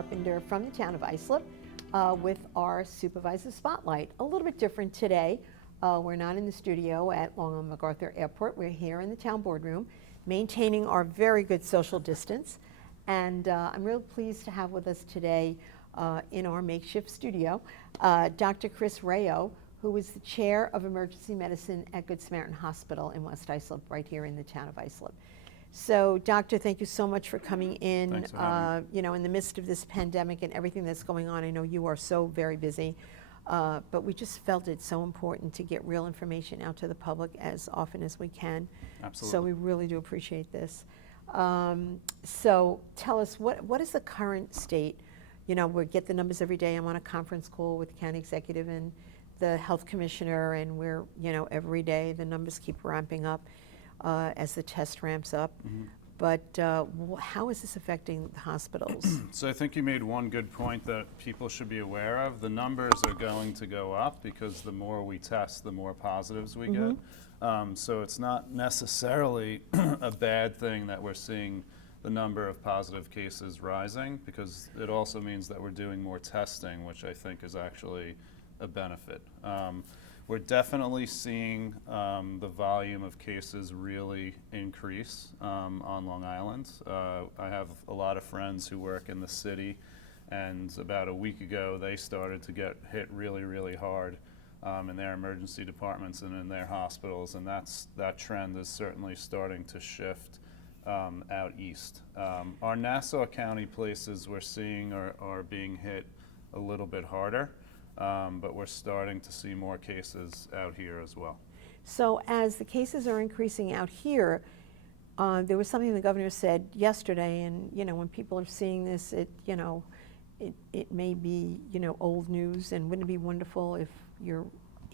Carpenter from the town of Islip with our Supervisor Spotlight. A little bit different today. We're not in the studio at Long Island MacArthur Airport. We're here in the town boardroom, maintaining our very good social distance. And I'm real pleased to have with us today in our makeshift studio, Dr. Chris Raio, who is the chair of emergency medicine at Good Samaritan Hospital in West Islip, right here in the town of Islip. So, Doctor, thank you so much for coming in. Thanks for having me. You know, in the midst of this pandemic and everything that's going on, I know you are so very busy, but we just felt it so important to get real information out to the public as often as we can. Absolutely. So we really do appreciate this. So tell us, what is the current state? You know, we get the numbers every day. I'm on a conference call with the county executive and the health commissioner, and we're, you know, every day the numbers keep ramping up as the test ramps up. Mm-hmm. But how is this affecting the hospitals? So I think you made one good point that people should be aware of. The numbers are going to go up because the more we test, the more positives we get. So it's not necessarily a bad thing that we're seeing the number of positive cases rising, because it also means that we're doing more testing, which I think is actually a benefit. We're definitely seeing the volume of cases really increase on Long Island. I have a lot of friends who work in the city, and about a week ago they started to get hit really, really hard in their emergency departments and in their hospitals, and that trend is certainly starting to shift out east. Our Nassau County places we're seeing are being hit a little bit harder. But we're starting to see more cases out here as well. So as the cases are increasing out here, there was something the governor said yesterday, and you know, when people are seeing this, it may be, you know, old news, and wouldn't it be wonderful if you're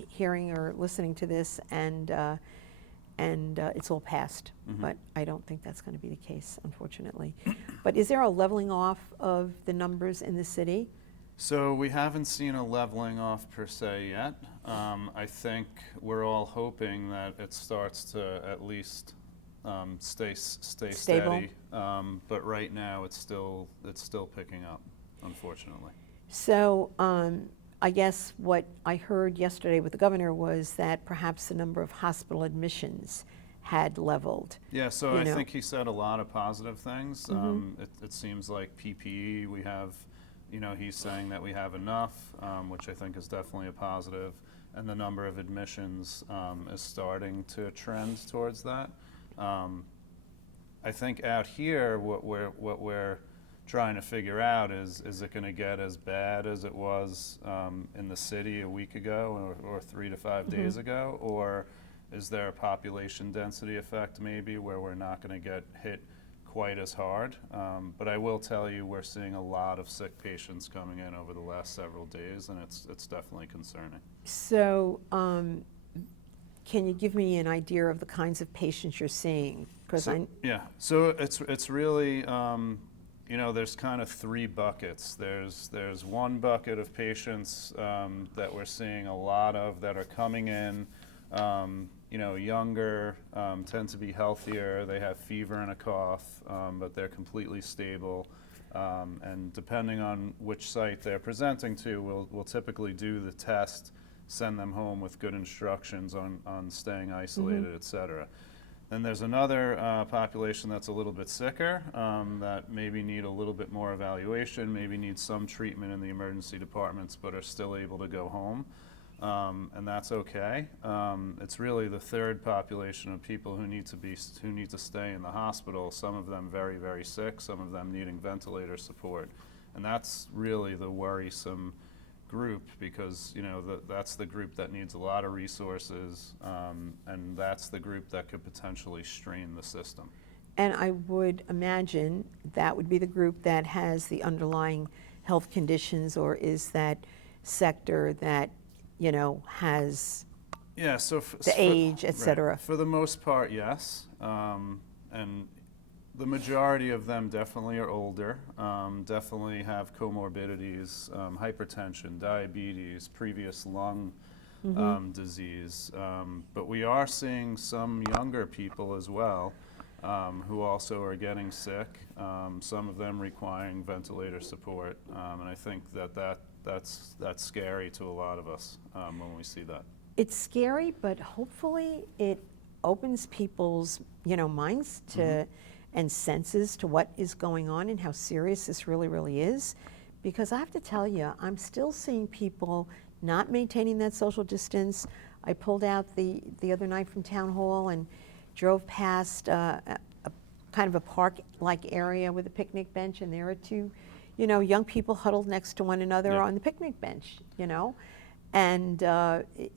hearing or listening to this and it's all passed? Mm-hmm. But I don't think that's going to be the case, unfortunately. But is there a leveling off of the numbers in the city? So we haven't seen a leveling off per se yet. I think we're all hoping that it starts to at least stay steady. But right now it's still picking up, unfortunately. So I guess what I heard yesterday with the governor was that perhaps the number of hospital admissions had leveled. Yeah, so I think he said a lot of positive things. Mm-hmm. It seems like PPE we have. You know, he's saying that we have enough, which I think is definitely a positive, and the number of admissions is starting to trend towards that. I think out here, what we're trying to figure out is it going to get as bad as it was in the city a week ago or 3 to 5 Mm-hmm. days ago, or is there a population density effect maybe where we're not going to get hit quite as hard, but I will tell you we're seeing a lot of sick patients coming in over the last several days, and it's definitely concerning. So can you give me an idea of the kinds of patients you're seeing? So it's really, you know, there's kind of 3 buckets. There's one bucket of patients that we're seeing a lot of that are coming in, you know, younger, tend to be healthier. They have fever and a cough, but they're completely stable. And depending on which site they're presenting to, we'll typically do the test, send them home with good instructions on staying isolated, mm-hmm. et cetera. Then there's another population that's a little bit sicker, that maybe need a little bit more evaluation, maybe need some treatment in the emergency departments, but are still able to go home. And that's okay. It's really the third population of people who need to stay in the hospital. Some of them very, very sick. Some of them needing ventilator support, and that's really the worrisome group, because you know that's the group that needs a lot of resources, and that's the group that could potentially strain the system. And I would imagine that would be the group that has the underlying health conditions, or is that sector that, you know, has the age, et cetera? Right. For the most part, yes. And the majority of them definitely are older, definitely have comorbidities, hypertension, diabetes, previous lung disease. But we are seeing some younger people as well. who also are getting sick, some of them requiring ventilator support, and I think that's scary to a lot of us when we see that. It's scary, but hopefully it opens people's, minds to and senses to what is going on and how serious this really, really is. Because I have to tell you, I'm still seeing people not maintaining that social distance. I pulled out the other night from town hall and drove past a kind of a park-like area with a picnic bench, and there are two, young people huddled next to one another on the picnic bench, and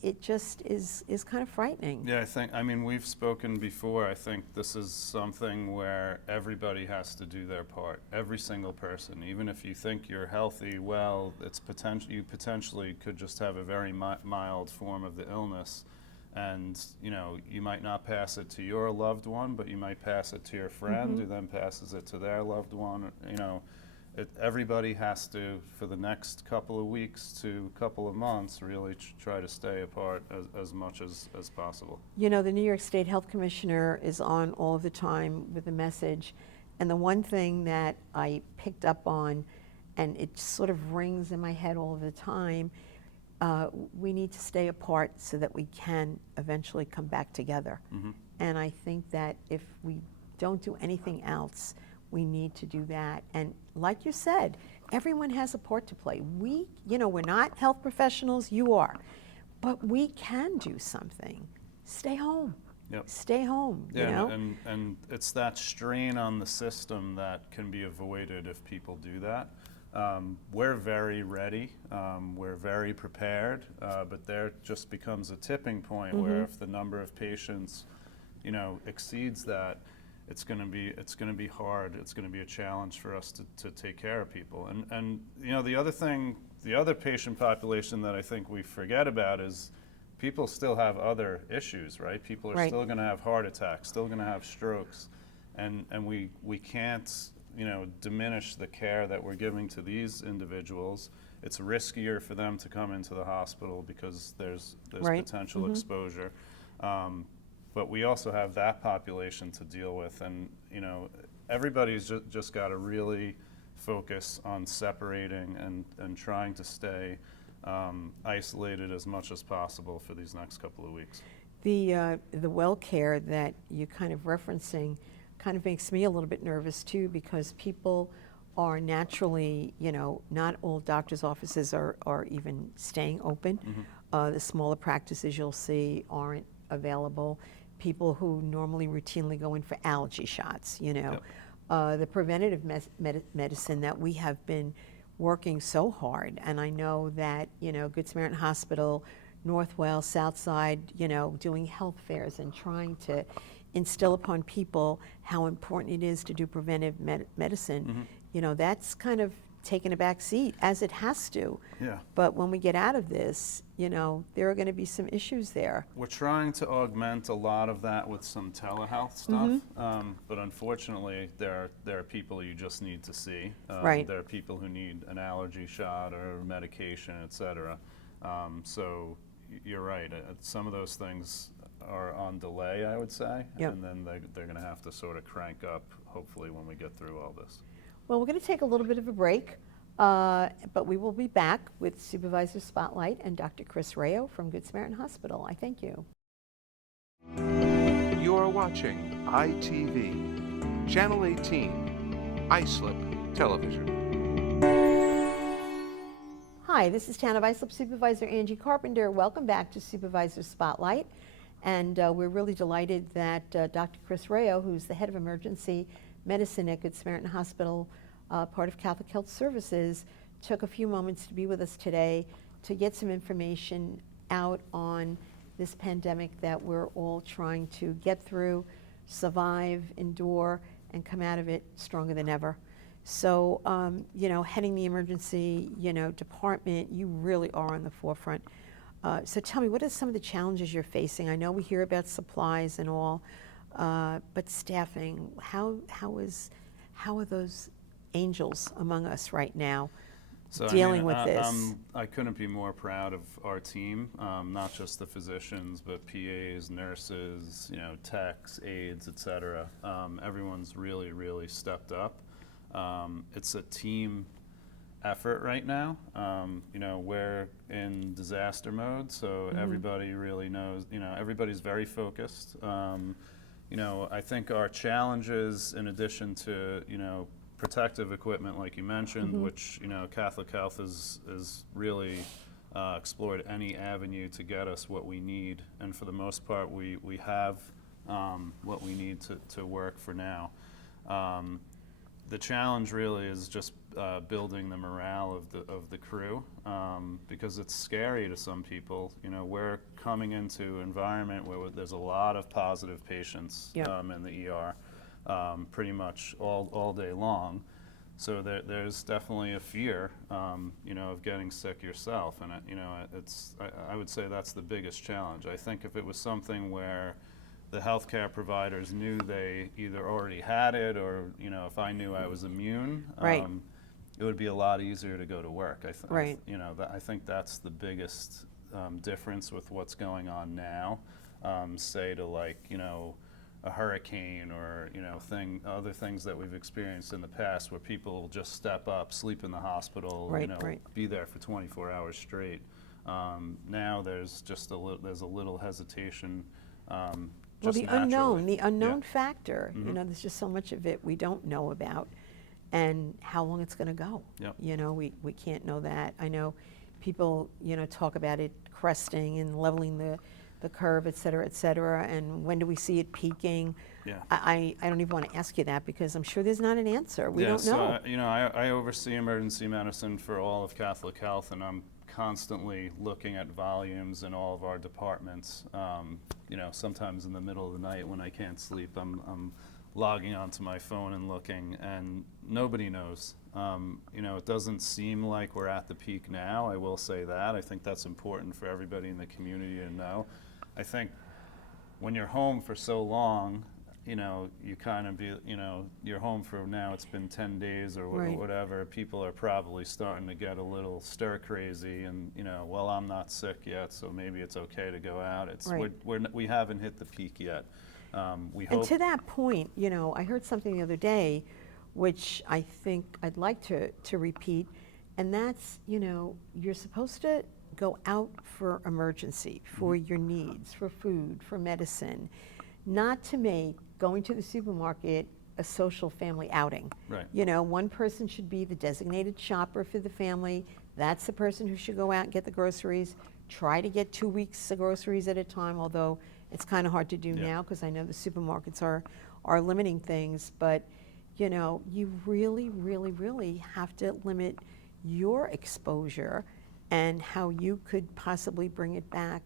it just is kind of frightening. Yeah, I mean, we've spoken before. I think this is something where everybody has to do their part, every single person. Even if you think you're healthy, well, you potentially could just have a very mild form of the illness. And, you might not pass it to your loved one, but you might pass it to your friend who then passes it to their loved one, everybody has to, for the next couple of weeks to couple of months, really try to stay apart as much as possible. The New York State Health Commissioner is on all of the time with a message, and the one thing that I picked up on, and it sort of rings in my head all of the time, we need to stay apart so that we can eventually come back together. And I think that if we don't do anything else, we need to do that. And like you said, everyone has a part to play. We're not health professionals, you are, but we can do something. Stay home. Yep. Stay home. Yeah, and it's that strain on the system that can be avoided if people do that. We're very ready, we're very prepared, but there just becomes a tipping point where if the number of patients, exceeds that, it's going to be hard. It's going to be a challenge for us to take care of people. And the other patient population that I think we forget about is people still have other issues, right? People are still going to have heart attacks, still going to have strokes, and we can't diminish the care that we're giving to these individuals. It's riskier for them to come into the hospital because there's potential exposure. But we also have that population to deal with, and everybody's just got to really focus on separating and trying to stay isolated as much as possible for these next couple of weeks. The well care that you're kind of referencing kind of makes me a little bit nervous too, because people are naturally, not all doctors' offices are even staying open. The smaller practices you'll see aren't available. People who normally routinely go in for allergy shots, the preventative medicine that we have been working so hard, and I know that, Good Samaritan Hospital, North Wales, South Side, doing health fairs and trying to instill upon people how important it is to do preventive medicine, that's kind of taken a back seat, as it has to. Yeah. But when we get out of this, there are going to be some issues there. We're trying to augment a lot of that with some telehealth stuff, but unfortunately, there are people you just need to see. There are people who need an allergy shot or medication, et cetera. So you're right. Some of those things are on delay, I would say, and then they're going to have to sort of crank up, hopefully, when we get through all this. Well, we're going to take a little bit of a break, but we will be back with Supervisor Spotlight and Dr. Chris Raio from Good Samaritan Hospital. I thank you. You are watching ITV, Channel 18, Islip Television. Hi, this is Town of Islip Supervisor Angie Carpenter. Welcome back to Supervisor Spotlight. And we're really delighted that Dr. Chris Raio, who's the head of emergency medicine at Good Samaritan Hospital, part of Catholic Health Services, took a few moments to be with us today to get some information out on this pandemic that we're all trying to get through, survive, endure, and come out of it stronger than ever. So, heading the emergency, department, you really are on the forefront. So tell me, what are some of the challenges you're facing? I know we hear about supplies and all, but staffing, how are those angels among us right now So, dealing with this? I couldn't be more proud of our team, not just the physicians, but PAs, nurses, techs, aides, et cetera. Everyone's really, really stepped up. It's a team effort right now. We're in disaster mode, so everybody really knows, everybody's very focused. I think our challenges, in addition to, protective equipment, like you mentioned, which, Catholic Health has really explored any avenue to get us what we need. And for the most part, we have what we need to work for now. The challenge really is just building the morale of the crew, because it's scary to some people. We're coming into an environment where there's a lot of positive patients in the ER. Pretty much all day long. So there's definitely a fear, of getting sick yourself. And, I would say that's the biggest challenge. I think if it was something where the healthcare providers knew they either already had it or, if I knew I was immune, Right. It would be a lot easier to go to work. Right. I think that's the biggest difference with what's going on now. Say to a hurricane or other things that we've experienced in the past, where people just step up, sleep in the hospital, Right. be there for 24 hours straight. Now there's just a little hesitation. Well, just the unknown Yeah. factor. There's just so much of it we don't know about, and how long it's going to go. Yep. We can't know that. I know people talk about it cresting and leveling the curve, et cetera, and when do we see it peaking? Yeah. I don't even want to ask you that, because I'm sure there's not an answer. We don't know. I oversee emergency medicine for all of Catholic Health, and I'm constantly looking at volumes in all of our departments. Sometimes in the middle of the night when I can't sleep, I'm logging onto my phone and looking, and nobody knows. It doesn't seem like we're at the peak now. I will say that. I think that's important for everybody in the community to know. I think when you're home for so long, you kind of you're home for now, it's been 10 days or Right. whatever. People are probably starting to get a little stir crazy and, well, I'm not sick yet, so maybe it's okay to go out. Right. We haven't hit the peak yet. We And hope. to that point, I heard something the other day, which I think I'd like to repeat, and that's, you're supposed to go out for emergency, for your needs, for food, for medicine, not to make going to the supermarket a social family outing. Right. One person should be the designated shopper for the family. That's the person who should go out and get the groceries. Try to get 2 weeks of groceries at a time, although it's kind of hard to do now, because I know the supermarkets are limiting things. But you really, really, really have to limit your exposure and how you could possibly bring it back,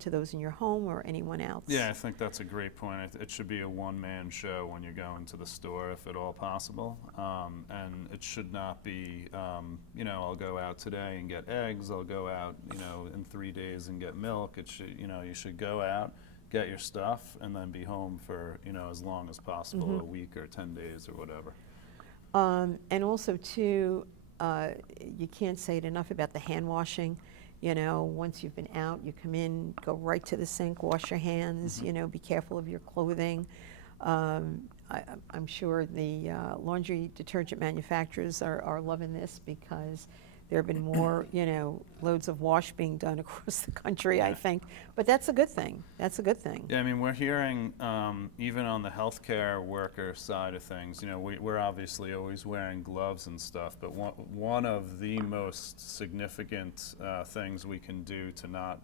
to those in your home or anyone else. Yeah, I think that's a great point. It should be a one-man show when you're going to the store, if at all possible. And it should not be, I'll go out today and get eggs. I'll go out, in 3 days and get milk. It should, you should go out, get your stuff, and then be home for, as long as possible, a week or 10 days or whatever. And also, too, you can't say it enough about the hand washing. Once you've been out, you come in, go right to the sink, wash your hands, be careful of your clothing. I'm sure the laundry detergent manufacturers are loving this, because there have been more, loads of wash being done across the country, I think. But that's a good thing. That's a good thing. Yeah, I mean, we're hearing, even on the healthcare worker side of things, we're obviously always wearing gloves and stuff, but one of the most significant things we can do to not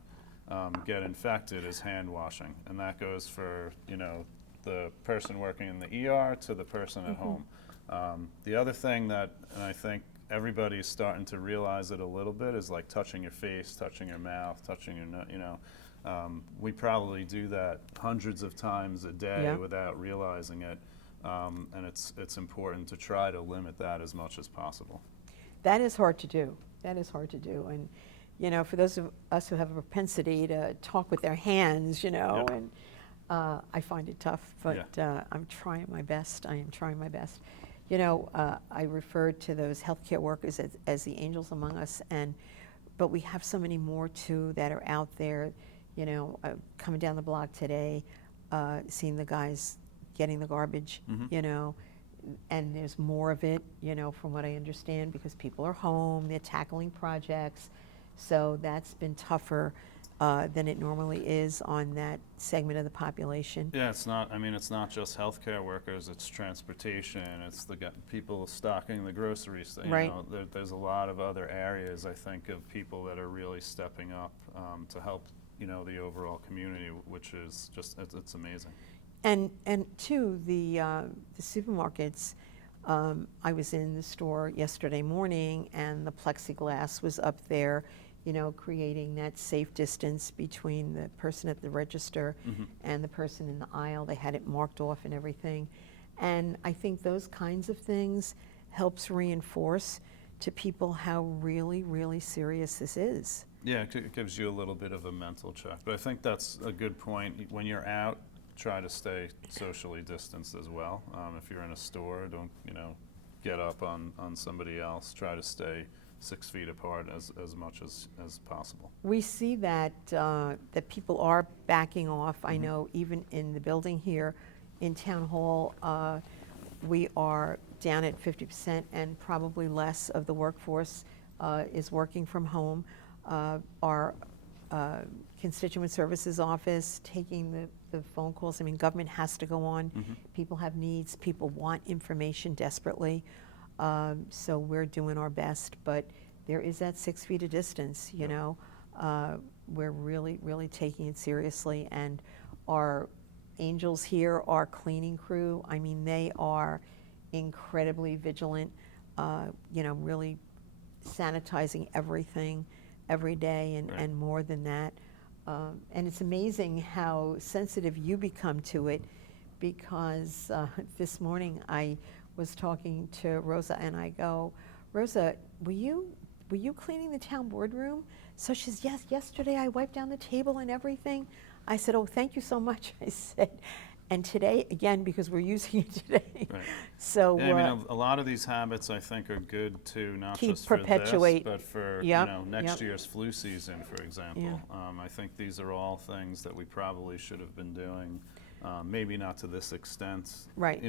get infected is hand washing. And that goes for, the person working in the ER to the person at home. The other thing that, and I think everybody's starting to realize it a little bit, is like touching your face, touching your mouth, touching your nose, we probably do that hundreds of times a day without realizing it, and it's important to try to limit that as much as possible. That is hard to do. That is hard to do. And, for those of us who have a propensity to talk with their hands, and I find it tough, but I'm trying my best. I am trying my best. I referred to those healthcare workers as the angels among us, but we have so many more too that are out there. Coming down the block today, seeing the guys getting the garbage, and there's more of it, from what I understand, because people are home, they're tackling projects. So that's been tougher than it normally is on that segment of the population. Yeah, it's not just healthcare workers, it's transportation, it's the people stocking the groceries. Right. There's a lot of other areas, I think, of people that are really stepping up to help, the overall community, which is just, it's amazing. And too, the supermarkets, I was in the store yesterday morning and the plexiglass was up there, creating that safe distance between the person at the register and the person in the aisle. They had it marked off and everything. And I think those kinds of things helps reinforce to people how really, really serious this is. Yeah, it gives you a little bit of a mental check. But I think that's a good point. When you're out, try to stay socially distanced as well. If you're in a store, don't, get up on somebody else. Try to stay 6 feet apart as much as possible. We see that that people are backing off. I know even in the building here in Town Hall, we are down at 50% and probably less of the workforce is working from home. Our constituent services office taking the phone calls. I mean, government has to go on. People have needs. People want information desperately. So we're doing our best, but there is that 6 feet of distance, we're really, really taking it seriously. And our angels here, our cleaning crew, I mean, they are incredibly vigilant, really sanitizing everything every day and more than that. And it's amazing how sensitive you become to it, because this morning I was talking to Rosa and I go, Rosa, were you cleaning the town boardroom? So she says, yes, yesterday I wiped down the table and everything. I said, oh, thank you so much. I said, and today, again, because we're using it today. Right. So yeah, a lot of these habits I think are good to not just perpetuate. for this, but for next year's flu season, for example. I think these are all things that we probably should have been doing. Maybe not to this extent, right.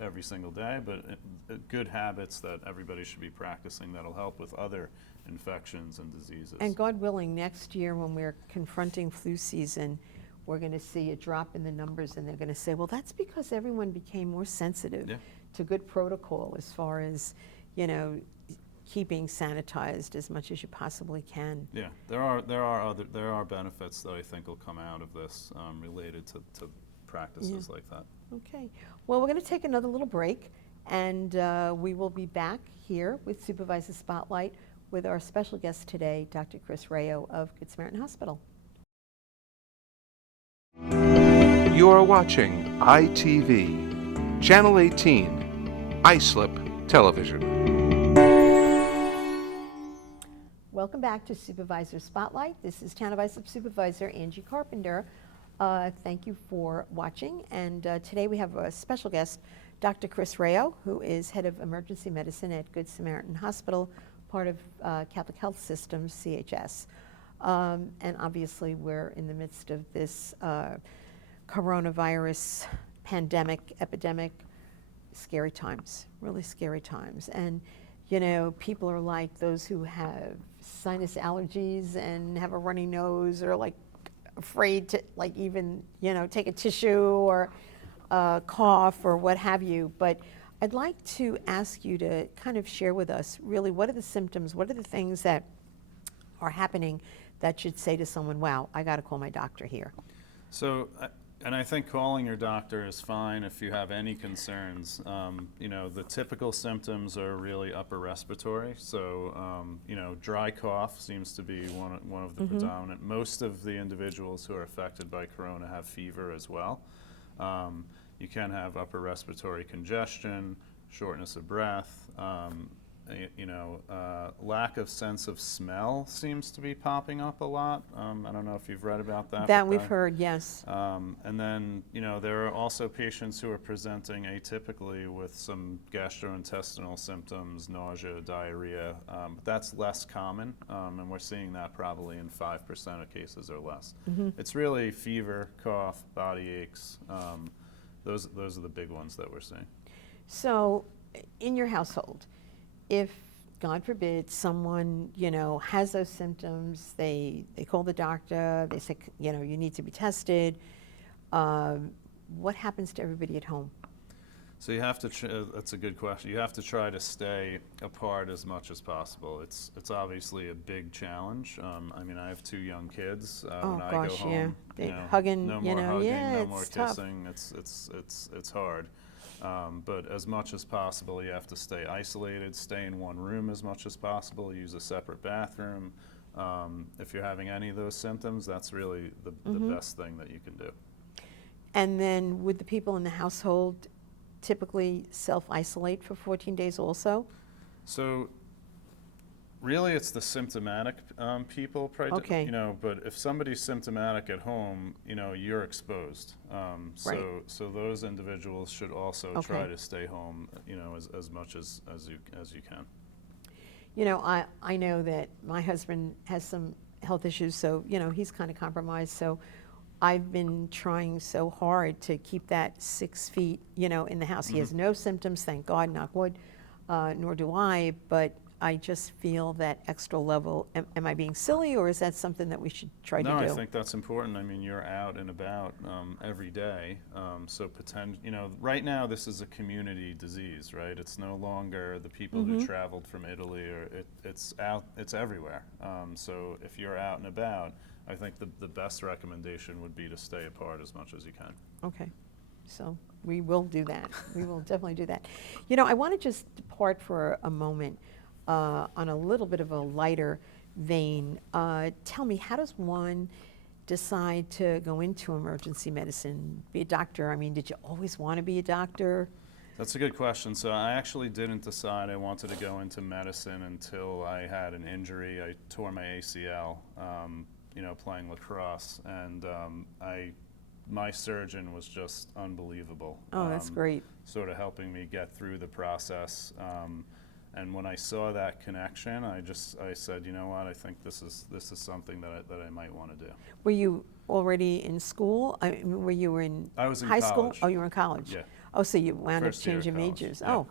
Every single day, but good habits that everybody should be practicing that'll help with other infections and diseases. And God willing, next year when we're confronting flu season, we're going to see a drop in the numbers, and they're going to say, well, that's because everyone became more sensitive to good protocol as far as, keeping sanitized as much as you possibly can. Yeah, there are benefits that I think will come out of this related to practices like that. Okay. Well, we're going to take another little break, and we will be back here with Supervisor Spotlight with our special guest today, Dr. Chris Raio of Good Samaritan Hospital. You are watching ITV, Channel 18, Islip Television. Welcome back to Supervisor Spotlight. This is Town of Islip Supervisor Angie Carpenter. Thank you for watching. And today we have a special guest, Dr. Chris Raio, who is head of emergency medicine at Good Samaritan Hospital, part of Catholic Health Systems, CHS. And obviously we're in the midst of this coronavirus pandemic, epidemic, scary times, really scary times. And, people are like those who have sinus allergies and have a runny nose, or like afraid to even, take a tissue or cough or what have you. But I'd like to ask you to kind of share with us really what are the symptoms, what are the things that are happening that should say to someone, wow, I got to call my doctor here. So, and I think calling your doctor is fine if you have any concerns. The typical symptoms are really upper respiratory. So, dry cough seems to be one of the predominant. Most of the individuals who are affected by corona have fever as well. You can have upper respiratory congestion, shortness of breath, lack of sense of smell seems to be popping up a lot. I don't know if you've read about that. That but we've heard, yes. And then, there are also patients who are presenting atypically with some gastrointestinal symptoms, nausea, diarrhea. But that's less common, and we're seeing that probably in 5% of cases or less. It's really fever, cough, body aches. Those are the big ones that we're seeing. So, in your household, if, God forbid, someone, has those symptoms, they call the doctor, they say, you need to be tested, what happens to everybody at home? So you have to, that's a good question. You have to try to stay apart as much as possible. It's obviously a big challenge. I have 2 young kids. When I go home, hugging, no more hugging, yeah, no more it's tough. kissing. It's hard. But as much as possible, you have to stay isolated, stay in one room as much as possible, use a separate bathroom. If you're having any of those symptoms, that's really the best thing that you can do. And then would the people in the household typically self-isolate for 14 days also? So really it's the symptomatic people, Okay. but if somebody's symptomatic at home, you're exposed. Right. So those individuals should also Okay. try to stay home, as much as you can. I know that my husband has some health issues, so, he's kind of compromised. So I've been trying so hard to keep that 6 feet, in the house. He has no symptoms, thank God, knock wood, nor do I, but I just feel that extra level. Am I being silly, or is that something that we should try to do? No, I think that's important. You're out and about every day. So right now this is a community disease, right? It's no longer the people who traveled from Italy, or it's everywhere. So if you're out and about, I think the best recommendation would be to stay apart as much as you can. Okay, so we will do that. We will definitely do that. I want to just depart for a moment on a little bit of a lighter vein. Tell me, how does one decide to go into emergency medicine, be a doctor? Did you always want to be a doctor? That's a good question. So I actually didn't decide I wanted to go into medicine until I had an injury. I tore my ACL, playing lacrosse, and my surgeon was just unbelievable. Oh, that's great. Sort of helping me get through the process. And when I saw that connection, I said, you know what, I think this is something that I might want to do. Were you already in school? Were you in I was in high college. school? Oh, you were in college? Yeah. Oh, so you wound up First year of changing college, majors. yeah.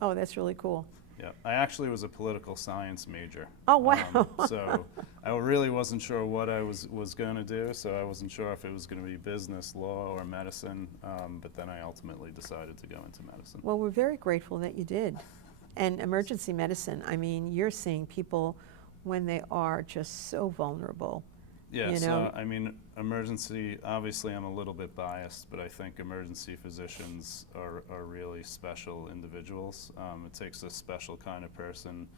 Oh, that's really cool. Yeah, I actually was a political science major. Oh, wow. So I really wasn't sure what I was going to do, so I wasn't sure if it was going to be business, law, or medicine, but then I ultimately decided to go into medicine. Well, we're very grateful that you did. And emergency medicine, you're seeing people when they are just so vulnerable. Yeah, you know? so emergency, obviously I'm a little bit biased, but I think emergency physicians are really special individuals. It takes a special kind of person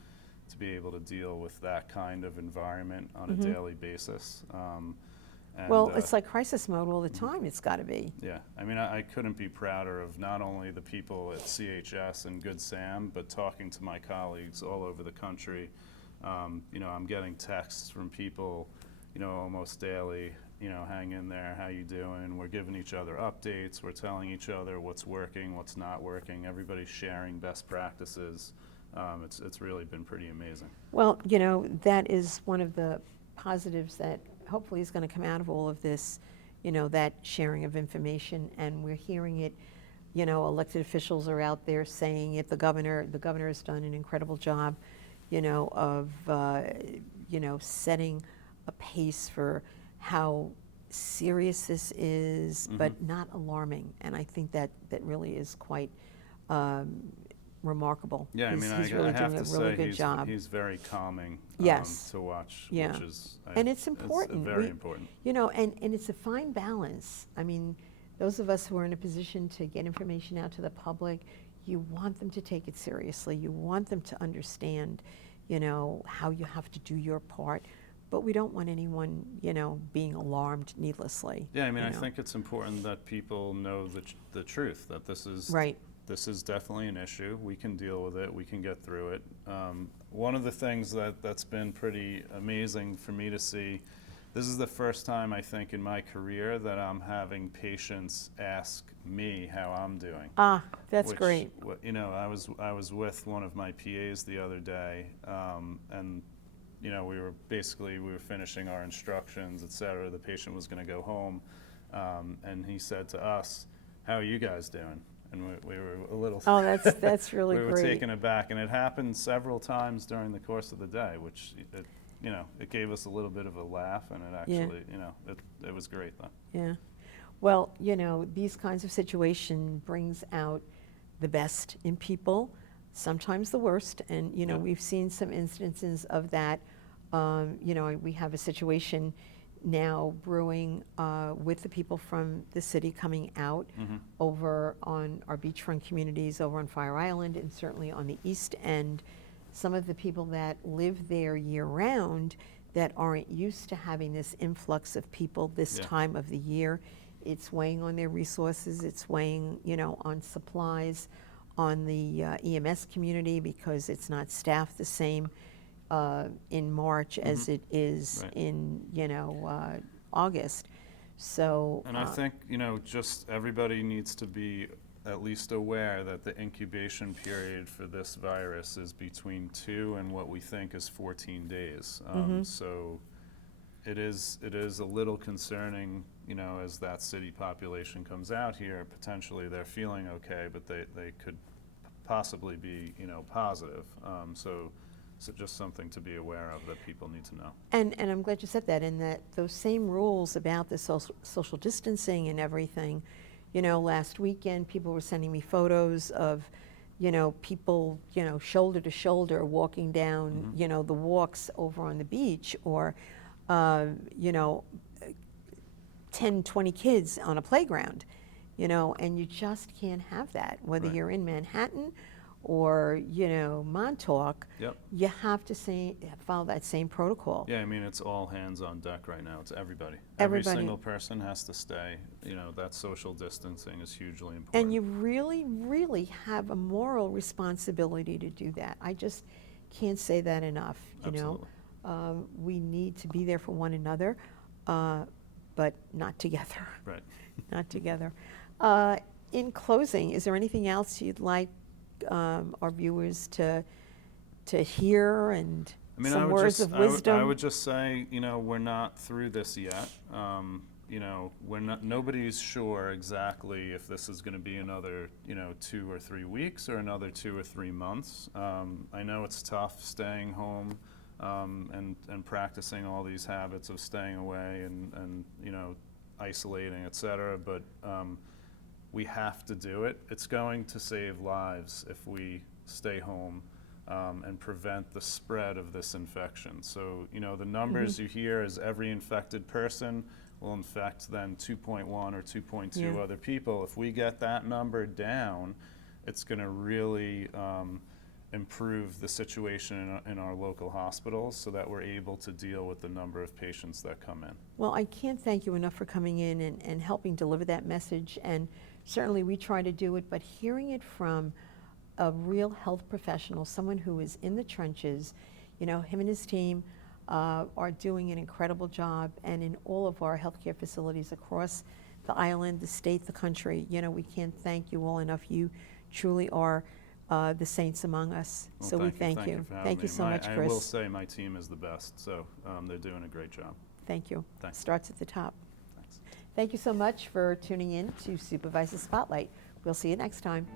to be able to deal with that kind of environment on a daily basis. Well, it's like crisis mode all the time, it's got to be. Yeah, I couldn't be prouder of not only the people at CHS and Good Sam, but talking to my colleagues all over the country. I'm getting texts from people, almost daily, hang in there, how you doing? We're giving each other updates, we're telling each other what's working, what's not working, everybody's sharing best practices. It's really been pretty amazing. Well, that is one of the positives that hopefully is going to come out of all of this, that sharing of information, and we're hearing it. Elected officials are out there saying it. The governor has done an incredible job, of setting a pace for how serious this is, but not alarming. And I think that really is quite remarkable. Yeah, he's I really have doing to a really say good job. he's very calming Yes. to watch, Yeah. which is And it's important. It's very important. And it's a fine balance. Those of us who are in a position to get information out to the public, you want them to take it seriously. You want them to understand, how you have to do your part. But we don't want anyone, being alarmed needlessly. Yeah, I think it's important that people know the truth, that this is Right. this is definitely an issue. We can deal with it. We can get through it. One of the things that's been pretty amazing for me to see, this is the first time I think in my career that I'm having patients ask me how I'm doing. Ah, that's Which, great. You know, I was with one of my PAs the other day, and you know, we were finishing our instructions, et cetera. The patient was going to go home, and he said to us, "How are you guys doing?" And we were a little. Oh, that's really we were great. taken aback, and it happened several times during the course of the day, which you know, it gave us a little bit of a laugh, and it actually, you know, it was great though. Yeah. Well, you know, these kinds of situations brings out the best in people, sometimes the worst, and you know, Yep. we've seen some instances of that. You know, we have a situation now brewing with the people from the city coming out over on our beachfront communities over on Fire Island and certainly on the East End. Some of the people that live there year-round that aren't used to having this influx of people this Yeah. time of the year, it's weighing on their resources, it's weighing, you know, on supplies, on the EMS community because it's not staffed the same in March as it is Right. in, you know, August. So, And I think, you know, just everybody needs to be at least aware that the incubation period for this virus is between 2 and what we think is 14 days. So it is a little concerning, you know, as that city population comes out here, potentially they're feeling okay, but they could possibly be, you know, positive. So just something to be aware of that people need to know. and I'm glad you said that, and that those same rules about the social distancing and everything, you know, last weekend people were sending me photos of, you know, people, you know, shoulder to shoulder walking down, you know, the walks over on the beach, or, you know, 10, 20 kids on a playground, you know, and you just can't have that, whether Right. you're in Manhattan or, you know, Montauk. Yep. You have to follow that same protocol. Yeah, I mean, it's all hands on deck right now. It's everybody. Everybody. Every single person has to stay. You know, that social distancing is hugely important. And you really, really have a moral responsibility to do that. I just can't say that enough, you Absolutely. know. We need to be there for one another, but not together. Right. Not together. In closing, is there anything else you'd like our viewers to hear, and I mean, some words of wisdom? I would just say, you know, we're not through this yet. You know, nobody's sure exactly if this is going to be another, you know, 2 or 3 weeks or another 2 or 3 months. I know it's tough staying home and practicing all these habits of staying away and you know, isolating, et cetera, but we have to do it. It's going to save lives if we stay home and prevent the spread of this infection. So, you know, the numbers you hear is every infected person will infect then 2.1 or 2.2 Yeah. other people. If we get that number down, it's going to really improve the situation in our local hospitals so that we're able to deal with the number of patients that come in. Well, I can't thank you enough for coming in and helping deliver that message, and certainly we try to do it, but hearing it from a real health professional, someone who is in the trenches, you know, him and his team are doing an incredible job, and in all of our healthcare facilities across the island, the state, the country, you know, we can't thank you all enough. You truly are the saints among us. Well, so we thank you. for having Thank me. you so much, Chris. I will say my team is the best, so they're doing a great job. Thank you. Thanks. Starts at the top. Thanks. Thank you so much for tuning in to Supervisor Spotlight. We'll see you next time.